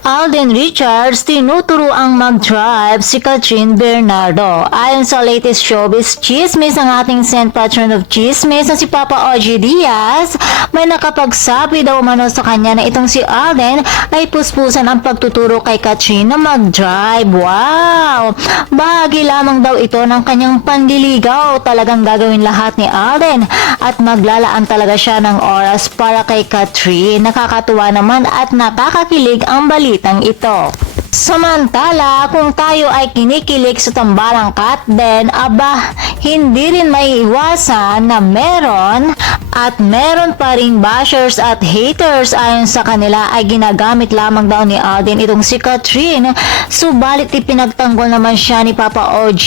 Alden Richards tinuturuang mag-drive si Kathryn Bernardo. Ayon sa latest showbiz chismis ang ating Saint Patron of Chismis na si Papa OG Diaz, may nakapagsabi daw umano sa kanya na itong si Alden ay puspusan ang pagtuturo kay Kathryn na mag-drive. Wow! Bahagi lamang daw ito ng kanyang panliligaw. Talagang gagawin lahat ni Alden at maglalaan talaga siya ng oras para kay Kathryn. Nakakatuwa naman at nakakakilig ang balitang ito. Samantala, kung tayo ay kinikilig sa tambalang cat, then aba, hindi rin may iwasan na meron pa ring bashers at haters. Ayon sa kanila ay ginagamit lamang daw ni Alden itong si Kathryn, subalit ipinagtanggol naman siya ni Papa OG.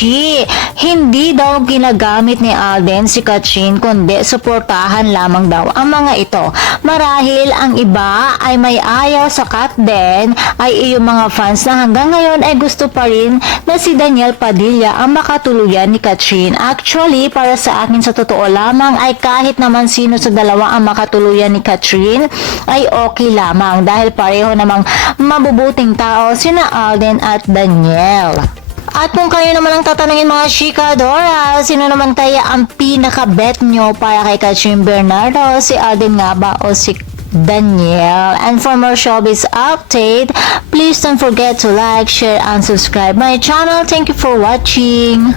Hindi daw ginagamit ni Alden si Kathryn kundi suportahan lamang daw ang mga ito. Marahil ang iba ay may ayaw sa cat, then ay iyong mga fans na hanggang ngayon ay gusto pa rin na si Daniel Padilla ang makatuluyan ni Kathryn. Actually, para sa akin sa totoo lamang ay kahit naman sino sa dalawa ang makatuluyan ni Kathryn ay okay lamang dahil pareho namang mabubuting tao sina Alden at Daniel. At kung kayo naman ang tatanungin mga chikadora, sino naman kaya ang pinaka-bet nyo para kay Kathryn Bernardo? Si Alden nga ba o si Daniel? And for more showbiz update, please don't forget to like, share, and subscribe my channel. Thank you for watching.